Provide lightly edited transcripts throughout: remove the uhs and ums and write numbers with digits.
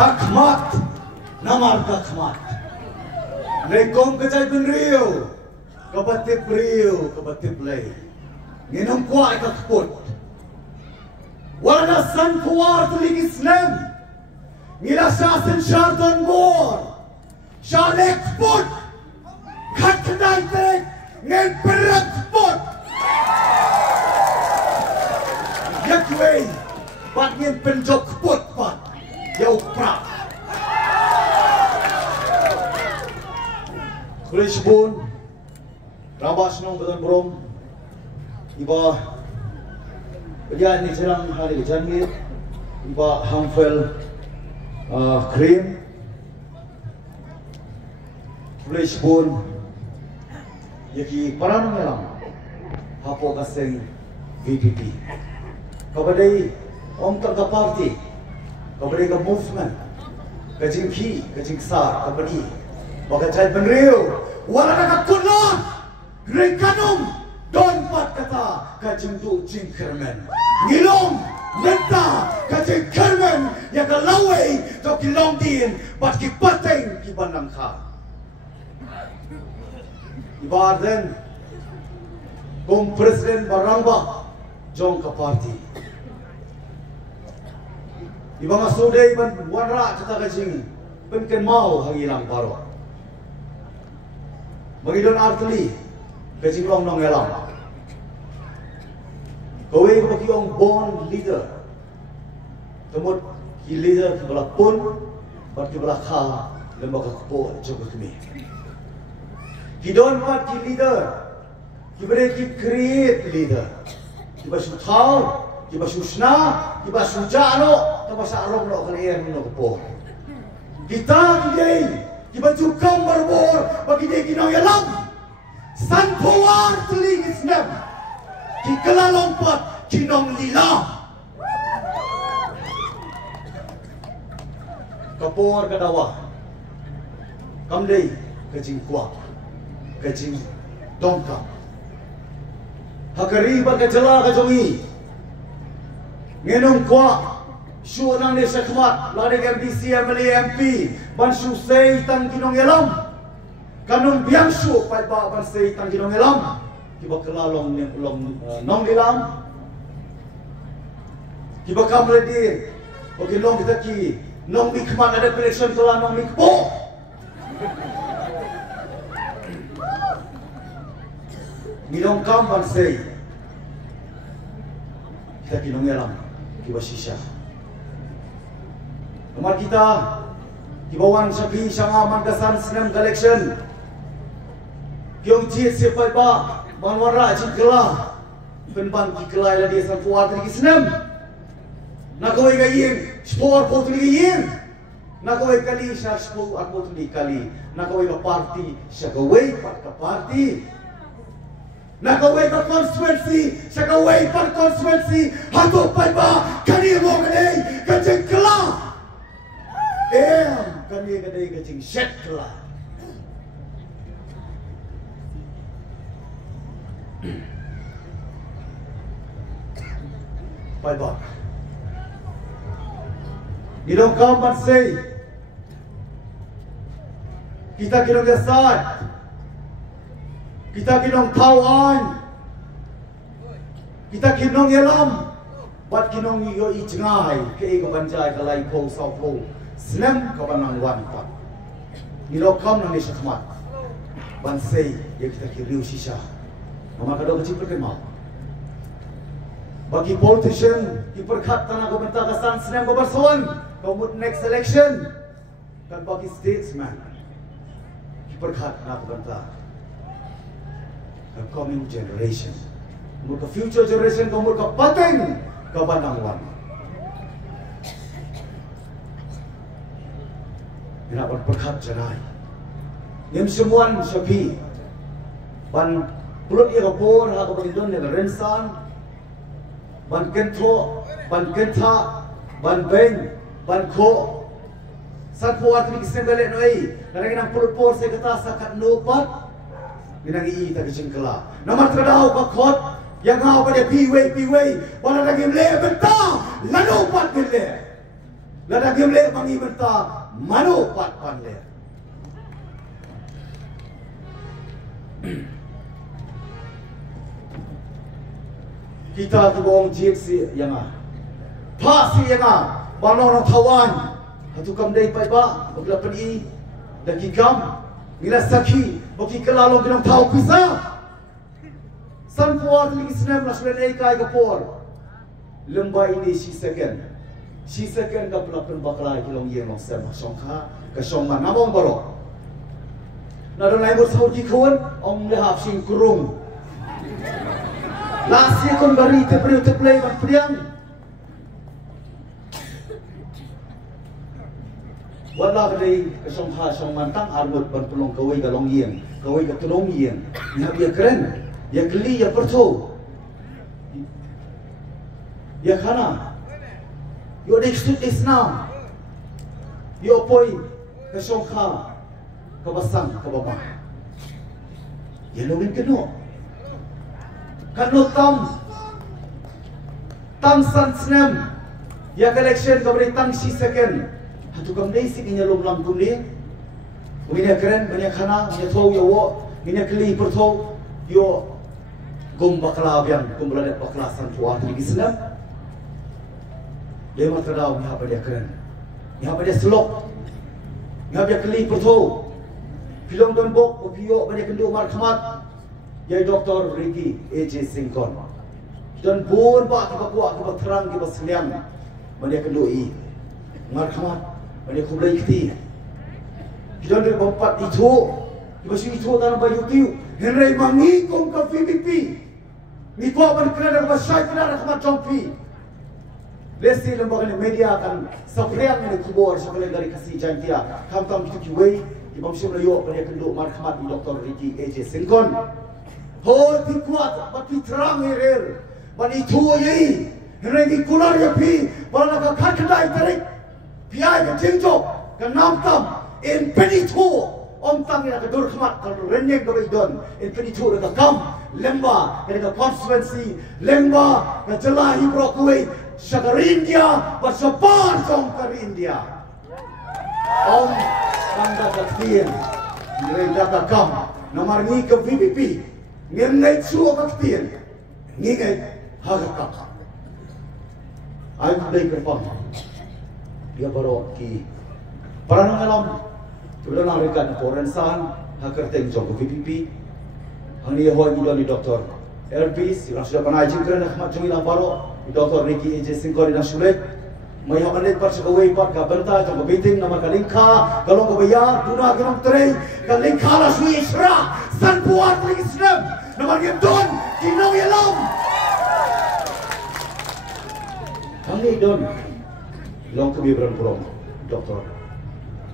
Kakmat, namar kakmat. Lekong kecai penriu, kebatip riu, kebatip lay. Nginong kuai kakput. Wala san puwar tulig Islam. Ngila sasin syartan bor. Syalek put. Kat kenantek. Ngin perak put. Yakway. Bat ngin penjok put pat. Yau prak. Kulis pun. Rabas nung beton brom. Iba. Belian ni serang hari janggit. Iba hamfel. Krim, flesh bone, yaki parang melang, hapo kaseng VPP. Kabadai om terka party, kabadai ka movement, kajing ki, kajing sar, kabadi, bagacay penriu, wala na kakunot, rekanum, don pat kata, kajing tu jing kermen, ngilong. Nenta kajing kermen yang kelawai to kilong din bat ki pateng ki bandang kha ibaden kum presiden barangba jong ka party ibang asudai ban wanra kata kajing penken mau hangilang baro magidon artli kajing long nong elang kowe bagi orang born leader, temut ki leader ki bala pun, bat ki bala kha lembaga kepo jogo kami. Ki don bat ki leader, ki bere ki create leader. Ki basu thau, ki basu sna, ki basu jaro, ta basa arong no kalian no kepo. Kita ki dei, ki baju kamar bor, bagi dei ki no yalam. San puar tuling Islam. Ki kelalompat kinong lila kapor kadawa kamdei kajing kuak kajing dongkam hakari ba kajala kajongi ngenong kuak syu nang ne sakmat lari MDC MLA MP ban syu sei tang kinong elam kanong biang syu pai ba ban sei tang kinong elam kiba kelalong nong dilam kiba kamle dir bagi nong kita ki nong mi kman ada election kelah nong mi kepo nginong kam ban sei kita ki nong elam kiba sisa nomor kita kiba wan sapi sanga mandasan senam election kiong ji sepai ba manwara jingkela penban kikela ila dia san puar tri kisnam nakoi gayin spor potri gayin nakoi kali sha spor potri kali nakoi ka party sha gawai pat ka party nakoi ka constituency sha gawai pat constituency hato pai ba kani mo kadai ka jingkela kani kadai ka jing shetla Pai ba Nilong kamat say kita kinong gasat kita kinong tawan kita kinong yalam bat kinong iyo ijngay kay kabanjay kalay ko sa po snem kabanang wanpat nilong kam nang nisakmat bansay ya kita kiriu sisa mama kado kecil perkemau bagi politician diperkat tanah komentar kesan senang bersawan komut next election dan bagi statesman diperkat nak komentar the coming generation muka future generation komut ke pateng ke bandangwan ina berperkat janai yang semuan sepi ban pulut ia kapor ha kapalidon yang rensan ban kentho, ban kentha, ban beng, ban ko. Saat puat ni kisah balik noi, karena kita perlu por saya kata sakat nupat, kita ngi tak kecengkela. Nama terdau kakot yang ngau pada piway, pada lagi le bentah, lalu pat bile. Lada gemle mangi berta mano pat panle. Kita tu bong jik si yang ah, pas si yang ah, balon tawan, hatu kam day pai ba, bagla padi, daki kam, ngila sakhi, bagi kelalong kinong tau pisa. San puar lagi senam nak sudah naik kai kapor, lembai ini si second ka pelakon bakla kilong ye mong sem songkha, ka songma namong balo. Nadon lain bot saudi kawan, om lehap sing kurung. Last year kon bari te play mat priang. Wala kadai kasongha song mantang armut ban pelong kawai galong yeng, kawai ka tulong yeng. Nya dia keren, dia geli ya perto. Ya kana. Yo next to this now. Yo poi kasongha kabasang kababa. Ya longin keno. Kanu tam san snem ya collection kabri tang si second hatu kam dei si kinya lom lam kumni uminya keren banyak khana nya thau yo wo minya kli per thau yo gom bakla bian gom beladet bakla san tuwa di islam de mat kadau nya apa dia keren nya apa dia slok nya dia kli per thau pilong don bok opio banyak kendu mar khamat ya Dr. Ricky AJ Singkon dan pun pak kita kuat kita terang kita seliang mana kendoi marhamat mana kublai kiti kita ada bapa itu kita sih itu dalam baju tiu Henry mangi kong ka VVP ni ko ban kena ba sai kena rahmat jompi lesi lembaga media akan sapriang ni kubor sekali dari kasih jantia kam tam kita kiwei di bangsa Melayu mana kendo marhamat Dr. Ricky AJ Singkon Hoi ti kuat, bati terang hirir, bani tua yai, hengi kular ya pi, bala ka khat khandai tarik, piai ka jingjo, ka nam tam, in peni tua, om tang ina ka dur khmat, ka renyeng ka baidon, in peni tua ka kam, lemba, ka constituency, lemba, ka jalahi brokui, syakar India, bersepar songkar India. Om tangga ka tien, ngerenda ka kam, namar ni ka VVP, ngai chuo ka tien ngai hagaka ai dai kerpang dia baru ki parang alam sudah narikan forensan hakerteng jong VPP hani hoi di Dr. Elvis yang sudah pernah ajin keren Ahmad Jungi Lamparo Dr. Ricky AJ Singkon dan sulit mai hamanit par sekawai par ka benta jong meeting nama kalingka kalau ka bayar duna gerong trei kalingka la sui isra san puat lagi snap nama dia don kinong yalam kali don long kebibaran pulang doktor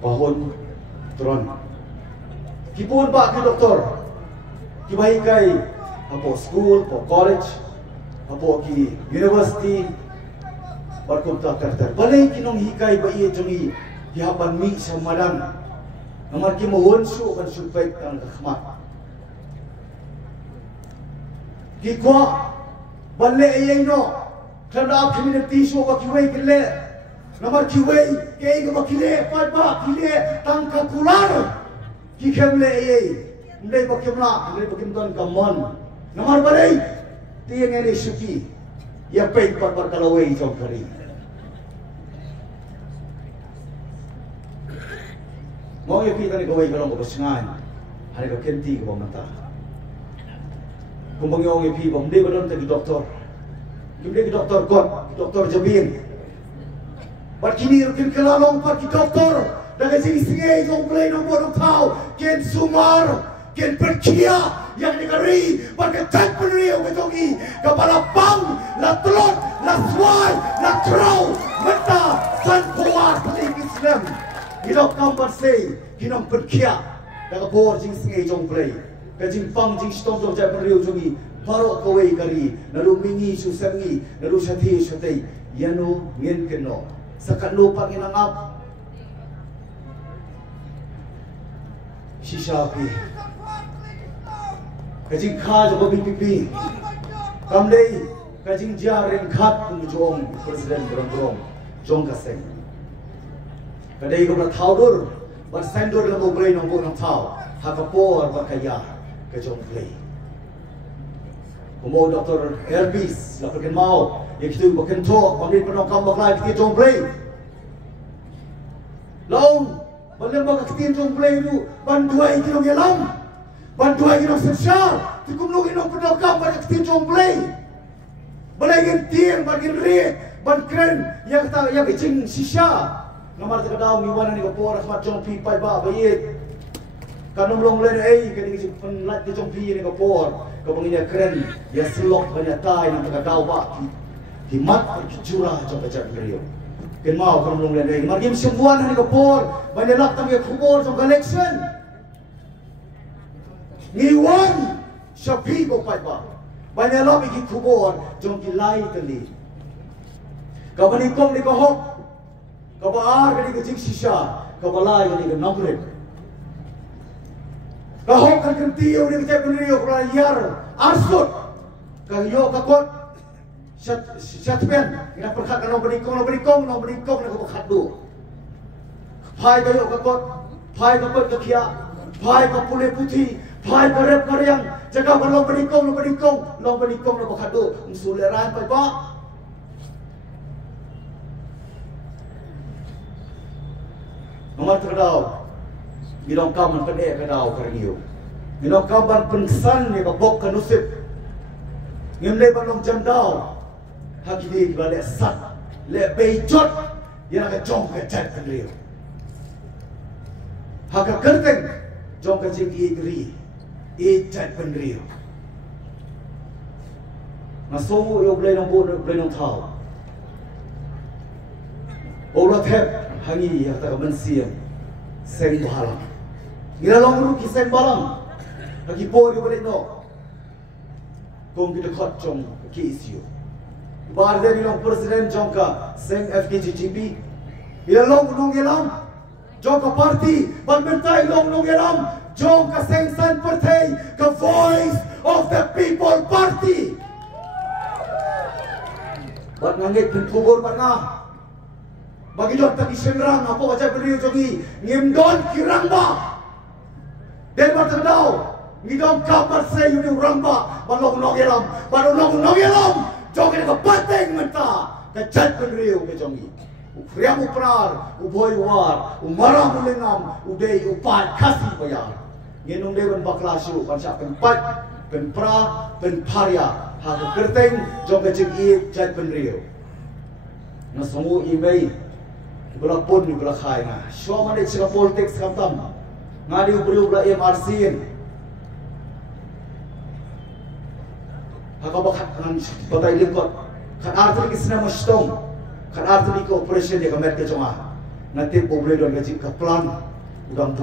pahon tron kipun pak ke doktor kibai kai apa school apa college apa ki university berkunta terter balai kinong hikai bai jongi hiapan mi samadan namar ki mohon su kan supaya kan khmat Kikwa balle ayay no kada community show ka kiway kile namar kiway kay ka bakile pat ba kile tang ka kular kikemle ayay ndai bakimla ndai bakimton kamon namar balay tiang ani suki ya pay pat par kalaway jong kari mo ya pita ni kaway kalong ko basingan hari ka kenti ko mata kung bang yung ipi, hindi ko doon tagi doktor. Hindi ki doktor kon, doktor Jabin. Ba't kinirukin kalalong pa ki doktor? Nagasingsingay yung play ng monong tao. Ken sumar, ken perkia, yang negari, pagkatag penriyo katongi, kapalapang, latlot, laswal, latraw, mata, san puwar, paling Islam. Hilok kang barsay, kinong perkia, nagabor jingsingay yung play. Kajing pang jing stong jong jai penriu jongi baro kawai kari nalu mingi susangi nalu sati satai yano ngin keno sakat lupa nginangap shishapi kajing kha jo pipi kamdei kajing jarin khat jong presiden berong jong kaseng Kadai ko na tawdur, ban sendur na mo play nong bunang taw, hakapor ba kaya ka jong play. Kumo Dr. Elvis, lapakin mau, ikitu bakin to, pangin panong kambak lai kiti jong play. Laong, balang ba kiti jong play du, ban dua ikinong yalam, ban dua ikinong sensal, tikumlong inong panong kambak kiti jong play. Balai tiang, bagin rit, ban kren, yang icing sisya. Namar ta daw mi wana ni ko por khmat jong pi pai ba bayit kanum long len ai kani ki pen lat ki jong pi ni ko por ko banginya keren ya selok banyak tai nang ta daw ba ki mat ki jura jong ka jan rio ken mau kanum long len ai mar gim sembuan ni ko por banyak lak tam ye khubor jong collection ni wan shapi ko pai ba banyak lak ki khubor jong ki lai tali ka bani kom ni ko hok kabar kali kecing sisa, kabalai kali ke nongret. Kahok kan kentiau ni kecik peneriuk layar arsut, kahiyo kakot, syatpen, kita perkat kalau berikong nak berkat du. Pai kayu kakot, pai kakot kekia, pai kapule putih, pai karep karyang, jaga kalau berikong nak berkat du. Musuleran pai ba. Nomor terdau, gilong kaman pendek kedau kerniu. Gilong kaman pensan ni kabok kanusip. Ngimle balong jandau, hakidi balik sat, le bejot, yang nak jong kecet kerniu. Haka kerteng, jong kecing igri, icet kerniu. Nasomu yo boleh nong tahu. Orang tep. Hangi yang tak mensiam seng balang. Ila long ruki seng balang. Lagi po di balik no. Kong kita khot jong ke isu. Bar de long presiden jong ka seng FKGGP. Ila long yelam jong ka party ban mentai long yelam jong ka seng san partai ka voice of the people party. Bat ngangit pun kubur bat ngah. Bagi jom tak isenrang apa aja beri jogi ngimdon kirangba. Dan berterdau ngidom kabar saya yuni urangba balong nongelam jogi ke pateng menta kecat beri ke jogi. Ukriam uprar uboy war umarah mulengam udai upat kasih bayar. Nginung dewan baklasyu pansak penpat penpra penparya hak kerteng jom kecing i cat beri. Nasungu imei Bula pun ni bula khai na. Show mana cakap politik sekam tam. Ngadi ubri bula MRC. Haka bakat ngan batai lingkot. Kan arti kisna mustong. Kan arti ko operation dia kamet ke jonga. Nanti ubri don gaji ke plan. Udang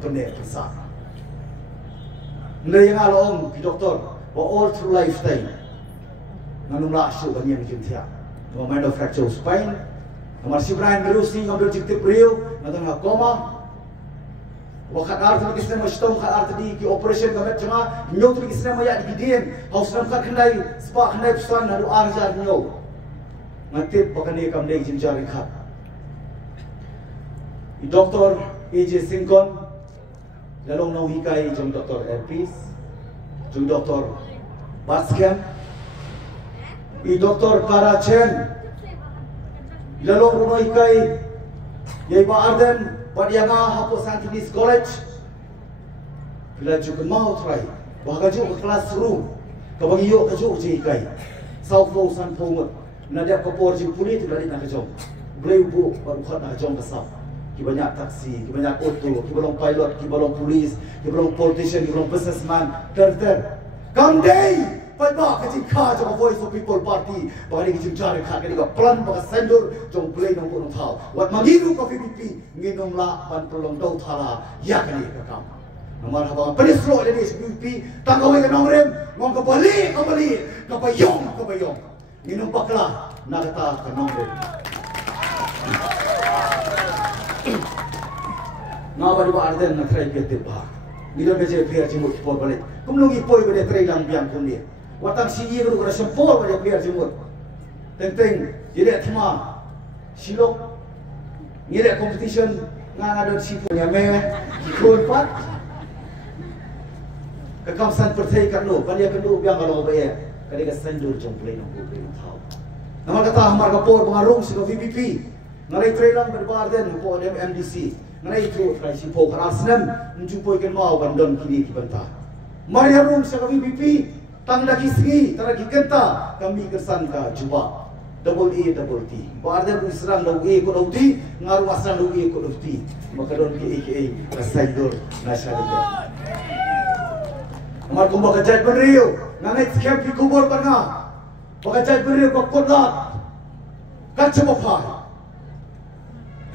pendek besar. Nda yang alom ki doktor. All through lifetime. Nanum la syu banyak macam tiap. Moment of fracture spine. Nomor si Brian Berusi ngambil jikti priu, nanti nak koma. Wakat arti kisah macam kat arti di ki operation kamet cuma nyau tu kisah maya di gidean. Haus nam kat kendai spa kendai pesan nadu arjar nyau. Nanti pakai ni kamdei jinjari kat. Doktor AJ Singkon, lalong nau hikai jom Doktor Elvis, jom Doktor Baskem, Doktor Karachen. Lalong rumah ikai Yai Ba Arden Padianga Hapo Santinis College Bila juga mau try Bahkan juga ke classroom Kabagi yuk ke juga ikai South Low San Pongot Nadiak ke porjing puli tu dari nak kejong Boleh ubuk baru khat nak kejong kesap Ki banyak taksi, ki banyak auto, ki balong pilot, ki balong polis, ki balong politician, ki balong businessman Ter Kamdei Pada kecil kah jom voice of people party, bagi kecil cari kah kini kau plan bagi sendur jom play nong pun tahu. Wat mangiru kopi pipi nginum lah ban pelong dau thala ya kini kakam. Nomor habang penislo ini pipi tanggawi ke nongrem ngong kembali kebayong nginum bakla nak kata ke nongrem. Ngapa di bawah arden nak try piat tiba. Ngido kecil piat cimut pol balik. Kumlungi poi pada try lang biang kundi. Watang si iya kalau kena sempur pada biar jemut. Tenteng jadi atma silok Ngira competition ngadon sipunya meh ikut pat. Kekamsan pertai kanu, kan dia kanu biang kalau bayar, kan dia kesendur jom play nong tahu. Nama kata hamar kapor pengarung sih VPP, ngarai trailang berbar den po MDC, ngarai itu trai si po kerasnem, menjumpai kan mau bandon kini dibantah. Mari harung sih VPP, tang lagi segi, taraki kenta, kami kersangka cuba. Double E double T. Barden Islam double E ko T, ngaru asal double E ko T. Maka don ke kesendur nasional. Amar kumba kajat beriu, nanai scam di kubur pernah. Kajat beriu kau kodlat, kacau apa?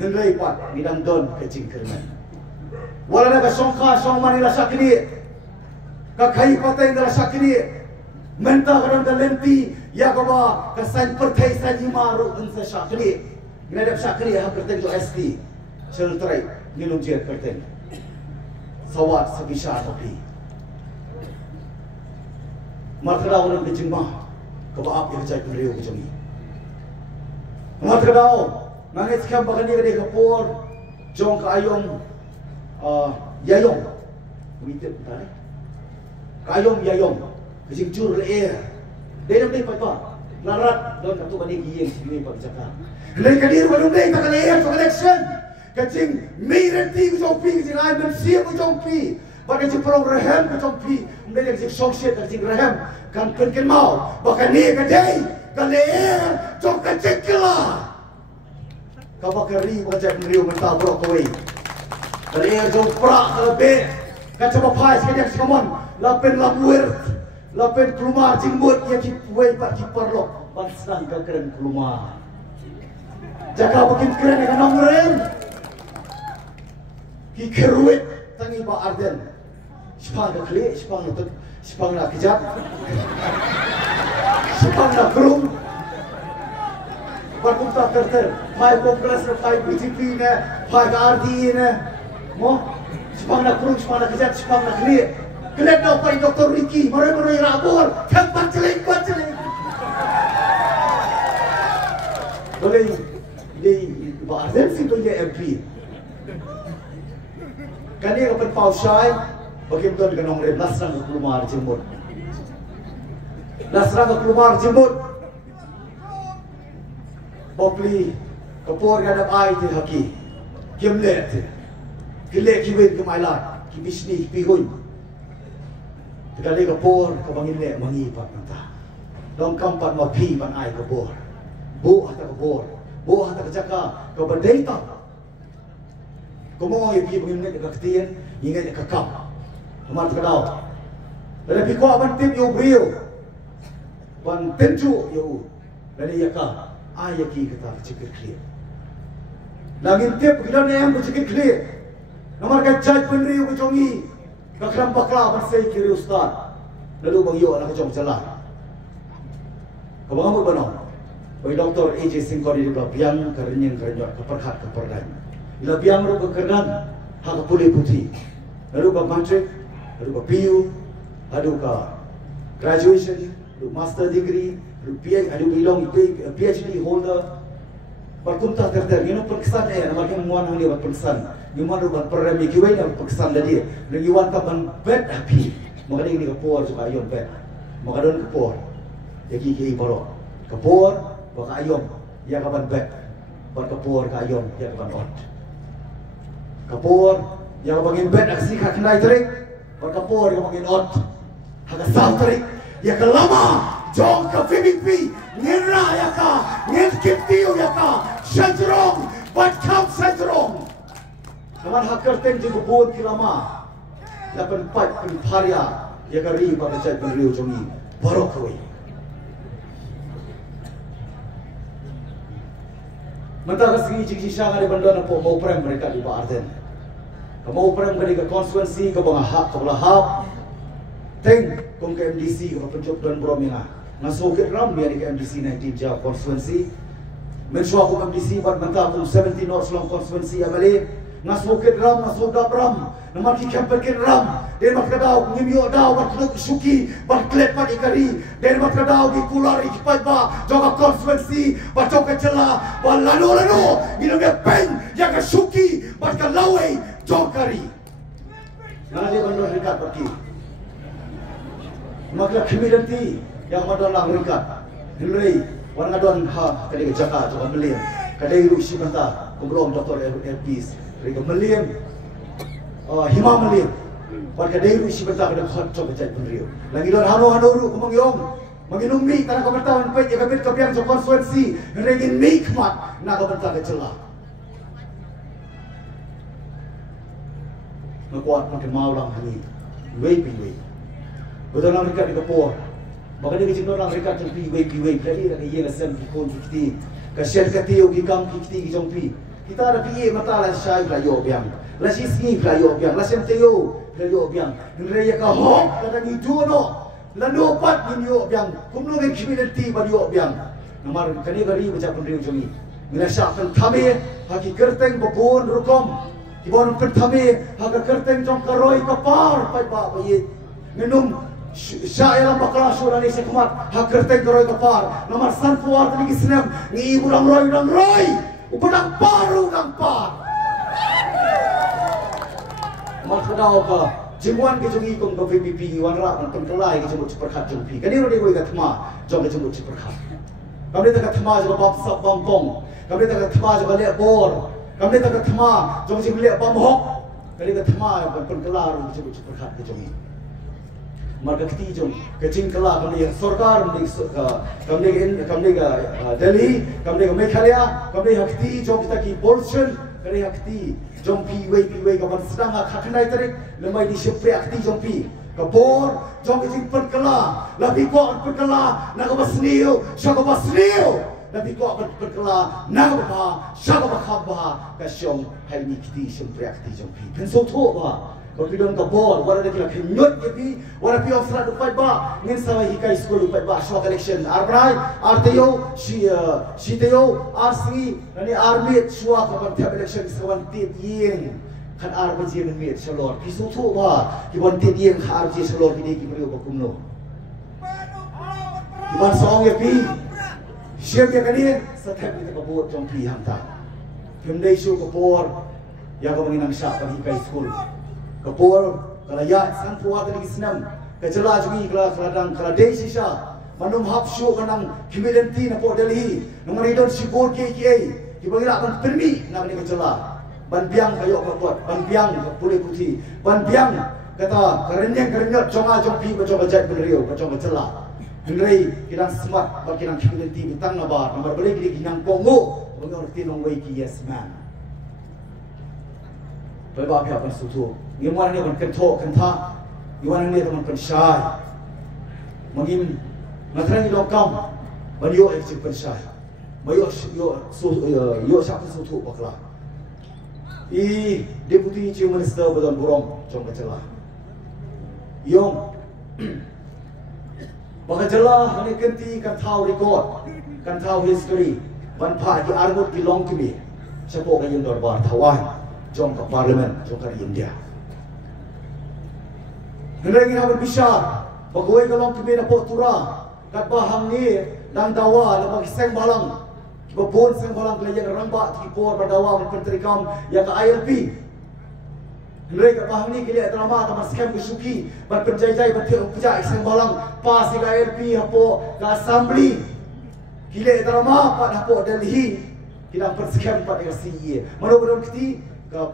Henry pat, bidang don kecing kerman. Walau nak songka song mani rasa kini, kakai patai rasa kini, mentah kadang lenti, ya kaba kesan pertai saji maru unsa sakri. Gina dap sakri ha kerten jo ST. Seltrai nilum je kerten. Sawat sabisa tapi. Markadau orang kejengmah kebaap yang cai penriu kejengi. Markadau nangis kam bakani kade kapor jong kayong yayong. Mitip tadi. Kayong yayong kejing jur le. Dia nak dapat apa? Larat don katu bani giyeng sini pagcakap. Lai kadir balung dai tak leer to election. Kacing mirenti ko pi kacing ay mensia ko pi. Pada si program ko pi. Mendai kacing sosial kacing raham kan penken mau. Bahkan ni kadai kaleer to kacing kela. Kabakari wajah meriu mentah brok kowe. Kaleer jo pra lebih. Kacang papai sekejap sekamon. Lapen lapuer. Lapen kelumar jingbut ia kipuai pak kiparlok pasang ke keren kelumar. Jaga makin keren dengan nomorem. Ki keruit tangi pak Arden. Sepang ke klik, sepang nak kejap. Sepang nak kerum. Bakum tak terter. Mai kongres pai BJP ne, pai RD ne. Mo sepang nak kerum, sepang nak kejap, sepang nak klik. Kelihatan nak pai Dr. Ricky, mari rabur, tempat celing. Boleh di bahasan situ dia MP. Kan dia dapat pausai, bagaimana dengan nomor lasrang ke kelumar jembut. Lasrang ke kelumar jembut. Popli kapor gadap ai ti haki. Kimlet. Kilek kiwin kemailat, kibisni pihun. Kali kapor kabangin le mangi pat mata. Dong kampat mapi man ai kapor. Bu hata kapor. Bu hata kejaka kabadeta. Komo ye pi bangin le kaktian ingat kakam. Amat kadau. Dari piko ban tip yo brio. Ban tenju yo. Dari yaka ayaki kata cikir clear. Langin tip gidan yang cikir clear. Nomor kajat penriu kejongi. Kakram bakla masai kiri ustaz. Lalu bang yo anak jom jalan. Kabang amut banong. Bagi Dr. AJ Singkori di biang kerenyang keperhat keperdan. Ila biang ru kekerdan hak pulih putih. Lalu bang matric, lalu bang PU, lalu ka graduation, lalu master degree, lalu PhD holder. Berkuntah terter, ini perkesan nama dia muan hang dia perkesan. Nyuman ruban program ikiway na perkesan dia. Nangiwan ka ban bed happy. Maka ini kapor suka ayon bed. Maka don kapor. Yaki kei baro. Kapor baka ayon ya ka ban bed. Ban kapor ka ayon ya ka ban ot. Kapor ya ka bangin bed aksi ka kenai terik. Ban kapor ya bangin ot. Haga saw terik ya ka lama. Jong ka PBP ngira ya ka ngin kiptiu ya ka sajrong bat kam sajrong kaman hakar ten je bobot kilama lapan pat pin pharia ya ka ri ba jai pin riu jongi barok koi mata ka sigi jigi sha ngale bandon po mau prem mereka di ba arden ka mau prem ka di ka constituency ka bang hak ka bala hak teng kong ke MDC ka penjok dan bromina nasokit ram biar ke MDC 19 constituency mensua ko MDC bat manta ko 17 North Long constituency amale Ngasukin ram, ngasudap ram. Nama kita pergi ram. Dan mat kadau ngimyo dau mat kluk suki mat klet mat ikari. Dan mat kadau di kular ikipai ba joga konsuensi ba joga cela ba lalu gino be peng yang ka suki mat kalawai jokari. Nana dia bandar rikat pergi. Maka kemiranti yang madon lang rikat. Hilai wan ngadon ha kadai jaka joga meliam. Kadai rusi banta kumrong Dr. Elpis. Riga meliam hima meliam. Warga dairu isi bentar kada khotso bejai penrio. Lagi don hanu-hanu kumang yong. Manginum mi tanah kabertawan pej kabit kabiang jo konsuensi regin mikmat na kabentar ke celah. Ngekuat makin mau lang hani. Wei pi wei. Betul lang rikat di kapor. Maka dia kecil orang rikat jeng pi wei pi wei. Kali ada iya lesem ki kon kiti. Kasian katiyo ki kam kiti ki jong pi. Kita ada pi mata la syai la yo biang. La sisngi la yo biang. La sem teo yo biang nreya ka hok kada ni juno lando pat ni yo biang kumno ngi community ba yo biang namar kani gari baca pun riu jomi mila syafan thame haki kerteng babon rukom ibon pen thame haka kerteng jong karoi ka par pai ba ba ye minum syairan bakla surani sekmat hak kerteng karoi ka par namar san puar tani kisnem ni urang roi upedang paru nang par. Malkadau ka jimuan ke jongi kong ka VPP wan ra kan kelai ke jemut perkhat jong pi kani ro de goi ka thma jong ke jemut perkhat kamne ta ka thma jo bap sap bam pong kamne ta ka thma jo le bor kamne ta ka thma jong jim le bam hok kani ka thma kan kela ro ke jemut perkhat ke jongi marga kti jong ke jing kela kamne sarkar ni kamne ga Delhi kamne ga Meghalaya kamne hakti jong kita ki bolshen kani hakti jong pi wei kawan sedang khakhnai tarik lemai di sepre akti jong pi kabor jong jing perkela labi ko perkela na ka basniu saka basniu labi ko perkela na ba saka ba khaba ka syong hai ni kiti sepre akti jong pi penso tho ba ko pidon kabor wala de kila knyot ke pi wala pi ofsra du pai ba ngin sawa hikai school du pai ba shwa collection arbrai arteo shi teo arsi nani armit shwa ka ban tab election sawan tit yeng kan ar ba jeng mit shalor pi so tho ba ki ban tit yeng khar ji shalor ki de ki brio ba kumno ki ban song ye pi shem ye kani sa thap ni ka bot jong pi ham ta phim dei shu ka por ya ka banginang sha pa hikai school kapur kala ya san puwa tadi kisnam kejela jugi kala dang kala dei sisa manum hapshu kanang humidity na po Delhi nomor idon sibur KKA kibangira kan permi na ni kejela ban biang kayo ka buat ban biang pulih putih ban biang kata kerenyang jonga jong pi baca jat benrio baca kejela henry kirang smart ba kirang humidity bitang na ba nomor boleh gidi kinang kongo bangor tinong wei ki yes man Bapa pihak pensutu, gimana ni kan kentok kentah, gimana ni teman pensyai, mungkin ngatran di lokam, banyo ekcik pensyai, banyo yo siapa pensutu bakla, deputy chief minister badan burong jom kecelah, yong, bakajelah ni kenti kan tahu record, kan tahu history, ban pak di armut di long kini, siapa orang yang dorbar tawan. Jom ke parlimen, jom ke India. Hendak kita berbicara, bagoi kalau kita nak potura, kat bahang ni dan dawa lepas seng balang, kita pun seng balang kelayan rambak tipor berdawa berpenterikam yang ke ILP. Hendak kat bahang ni kita drama teman scam kesuki, berpenjai-jai berpijak seng balang, pas ke ILP hapo ke assembly, kita drama pada hapo Delhi, kita perscam pada CE. Mana betul kita? Ke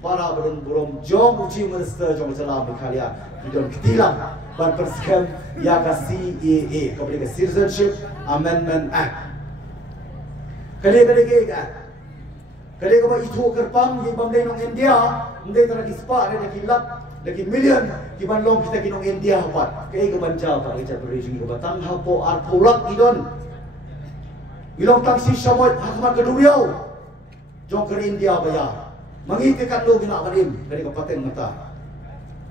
para burung jom uji minister jom jalan Meghalaya hidon ketilang ban perskem ya ka CAA kepada Citizenship Amendment Act kali ke kali ko ba itu kerpang di bamdai nong India ndai tara kispa ne kilat lagi million di ban long kita kinong India hapat kai ko banjau ka kita berijing ko batang hapo ar pulak idon ilong taksi samoy hakmat keduriau jom ke India baya mengitikan lo gina kadim dari kapateng mata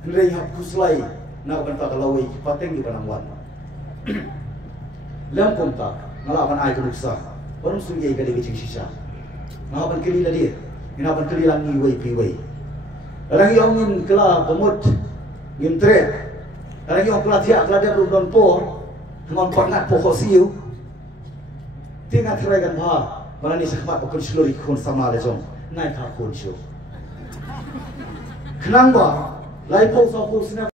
henry hap kuslai na banta kalawai kapateng di banangwan lam konta ngalaman ay kunuksa parang sungay kali kicing sisa ngapan kili na dia ina ban kali lang ni way piway alang yong ngin kala pemut ngin tre alang yong kala tiak kala dia don po ngon pangat po ko siu tinga trai gan ba balani sakma ko slori khon sama le jong nai kha khon shu khnang ba lai po so po sna